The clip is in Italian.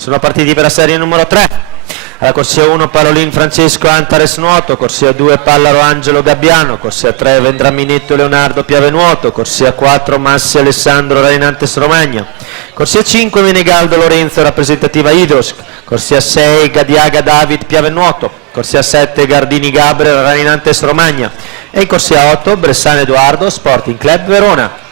Sono partiti per la serie numero 3. Alla corsia 1 Parolin Francesco Antares Nuoto, corsia 2 Pallaro Angelo Gabbiano, corsia 3 Vendraminetto Leonardo Piave Nuoto, corsia 4 Massi Alessandro Rainantes Romagna, corsia 5 Menegaldo Lorenzo rappresentativa Idros, corsia 6 Gadiaga David Piave Nuoto, corsia 7 Gardini Gabriel Rainantes Romagna e in corsia 8 Bressane Edoardo Sporting Club Verona.